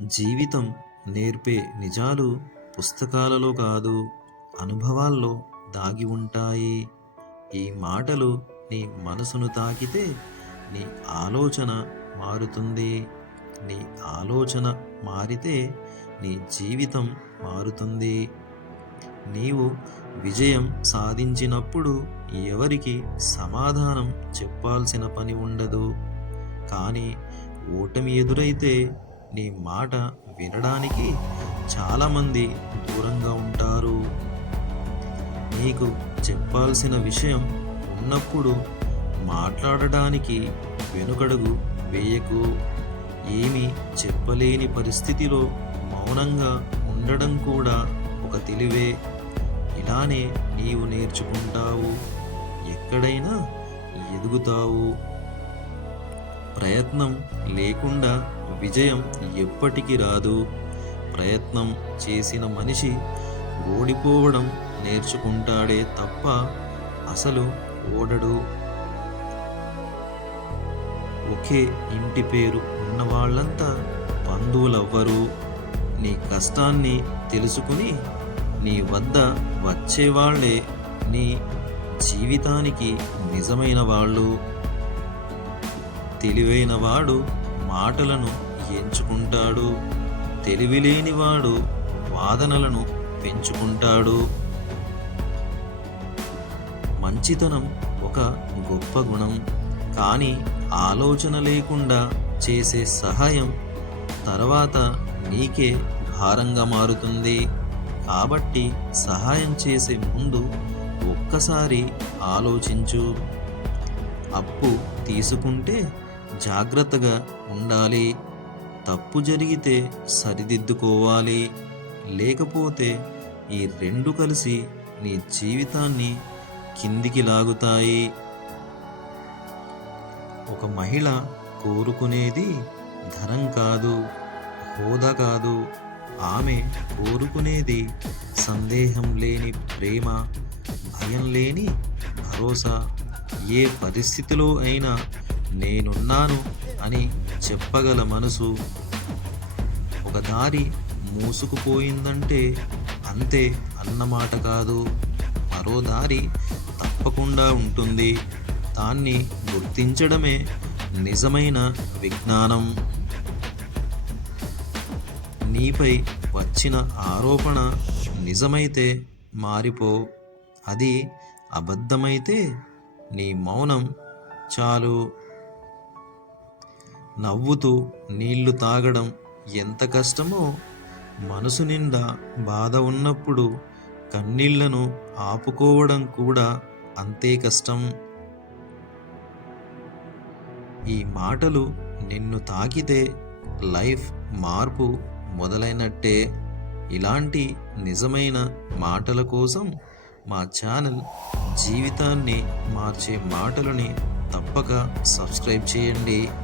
జీవితం నేర్పే నిజాలు పుస్తకాలలో కాదు, అనుభవాల్లో దాగి ఉంటాయి. ఈ మాటలు నీ మనసును తాకితే నీ ఆలోచన మారుతుంది. నీ ఆలోచన మారితే నీ జీవితం మారుతుంది. నీవు విజయం సాధించినప్పుడు ఎవరికి సమాధానం చెప్పాల్సిన పని ఉండదు. కానీ ఓటమి ఎదురైతే నీ మాట వినడానికి చాలామంది దూరంగా ఉంటారు. నీకు చెప్పాల్సిన విషయం ఉన్నప్పుడు మాట్లాడడానికి వెనుకడుగు వేయకు. ఏమీ చెప్పలేని పరిస్థితిలో మౌనంగా ఉండడం కూడా ఒక తెలివే. ఇలానే నీవు నేర్చుకుంటావు, ఎక్కడైనా ఎదుగుతావు. ప్రయత్నం లేకుండా విజయం ఎప్పటికీ రాదు. ప్రయత్నం చేసిన మనిషి ఓడిపోవడం నేర్చుకుంటాడే తప్ప అసలు ఓడడు. ఒకే ఇంటి పేరు ఉన్నవాళ్ళంతా బంధువులవ్వరు. నీ కష్టాన్ని తెలుసుకుని నీ వద్ద వచ్చేవాళ్లే నీ జీవితానికి నిజమైన వాళ్ళు. తెలివైనవాడు మాటలను ఎంచుకుంటాడు, తెలివిలేనివాడు వాదనలను పెంచుకుంటాడు. మంచితనం ఒక గొప్ప గుణం, కానీ ఆలోచన లేకుండా చేసే సహాయం తర్వాత నీకే భారంగా మారుతుంది. కాబట్టి సహాయం చేసే ముందు ఒక్కసారి ఆలోచించు. అప్పు తీసుకుంటే జాగ్రత్తగా ఉండాలి. తప్పు జరిగితే సరిదిద్దుకోవాలి. లేకపోతే ఈ రెండు కలిసి నీ జీవితాన్ని కిందికి లాగుతాయి. ఒక మహిళ కోరుకునేది ధనం కాదు, హోదా కాదు. ఆమె కోరుకునేది సందేహం లేని ప్రేమ, భయం లేని భరోసా. ఏ పరిస్థితిలో అయినా నేనున్నాను అని చెప్పగల మనసు. ఒక దారి మూసుకుపోయిందంటే అంతే అన్నమాట కాదు, మరో దారి తప్పకుండా ఉంటుంది. దాన్ని గుర్తించడమే నిజమైన విజ్ఞానం. నీపై వచ్చిన ఆరోపణ నిజమైతే మారిపో, అది అబద్ధమైతే నీ మౌనం చాలు. నవ్వుతూ నీళ్లు తాగడం ఎంత కష్టమో, మనసు నిండా బాధ ఉన్నప్పుడు కన్నీళ్లను ఆపుకోవడం కూడా అంతే కష్టం. ఈ మాటలు నిన్ను తాకితే లైఫ్ మార్పు మొదలైనట్టే. ఇలాంటి నిజమైన మాటల కోసం మా ఛానల్ జీవితాన్ని మార్చే మాటలని తప్పక సబ్స్క్రైబ్ చేయండి.